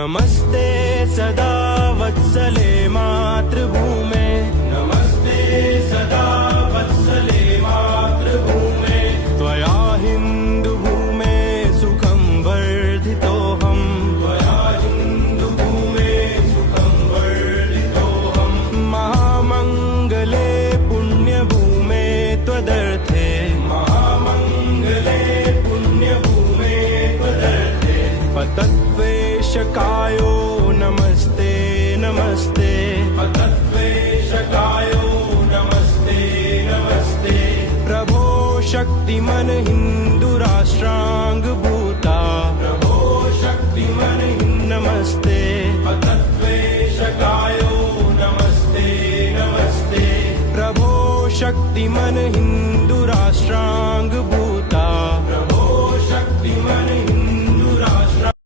नमस्ते सदा वत्सले मातृभूमे, नमस्ते सदा वत्सले मातृभूमे, त्वया हिन्दुभूमे सुखं वर्धितोऽहम्, त्वया हिन्दुभूमे सुखं वर्धितोऽहम्, महामङ्गले पुण्यभूमे त्वदर्थे, महामङ्गले पुण्यभूमे त्वदर्थे, पतद्वेषकायो नमस्ते नमस्ते, पतद्वेषकायो नमस्ते नमस्ते, प्रभो शक्तिमन हिन्दुराष्ट्राङ्गभूता, प्रभो शक्तिमन नमस्ते, पतद्वेषकायो नमस्ते नमस्ते, प्रभो शक्तिमन हिन्दुराष्ट्राङ्गभूता।